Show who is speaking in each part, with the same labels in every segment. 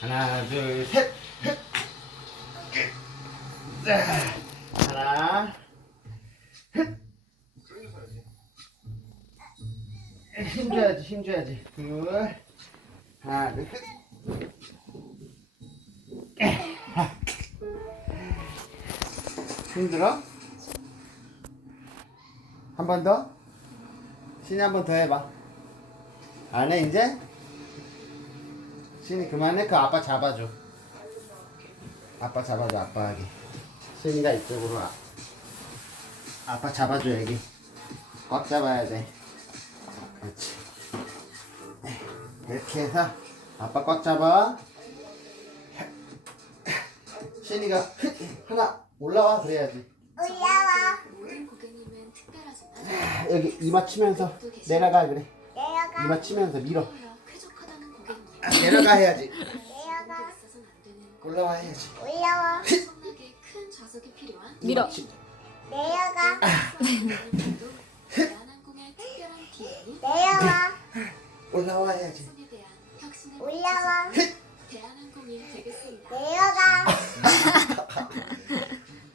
Speaker 1: 하나, 둘, 셋. 셋. 자, 하나. 셋. 힘줘야지, 힘 줘야지. 둘. 하나, 둘, 셋. 힘들어? 한 번 더? 신이 한 번 더 해봐. 안 해, 이제? 신이 그만해. 그 아빠 잡아줘. 아빠 잡아줘, 아빠 하게. 신이가 이쪽으로 와. 아빠 잡아줘, 여기. 꽉 잡아야 돼. 그렇지. 이렇게 해서 아빠 꽉 잡아. 신이가 하나 올라와 그래야지.
Speaker 2: 올라와
Speaker 1: 여기 이마 치면서 내려가 그래.
Speaker 2: 내려가
Speaker 1: 이마 치면서 밀어. 내려가 해야지.
Speaker 2: 내려가.
Speaker 3: 안 되는
Speaker 1: 올라와 해야지.
Speaker 2: 올라와.
Speaker 3: 엄청나게 큰 좌석이 필요한
Speaker 4: 밀어.
Speaker 2: 내려가.
Speaker 3: 대한항공의 특별한 DN이
Speaker 2: 내려와
Speaker 1: 올라와 해야지.
Speaker 3: 승에 대한 혁신을
Speaker 2: 올라와.
Speaker 3: 대한항공이 되겠습니다.
Speaker 2: 내려가.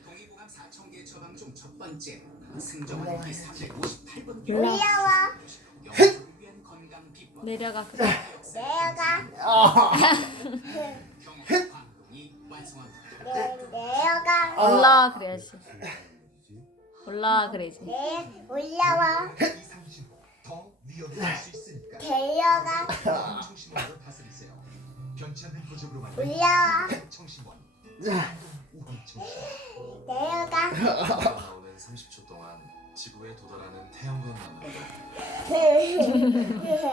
Speaker 5: 동의보감 4,000개 처방 중 첫 번째 승정원 이 358번
Speaker 2: 올라와
Speaker 4: 내려가.
Speaker 2: 내려가. 내, 내려가
Speaker 4: 올라와 그래야지. 올라와 그래야지.
Speaker 2: 내 올라와
Speaker 6: 만든
Speaker 2: 올라와
Speaker 6: 우황 청심원.
Speaker 2: 내려가
Speaker 7: 나오는 30초 동안 지구에 도달하는 태양광 남은 谁是你爹呀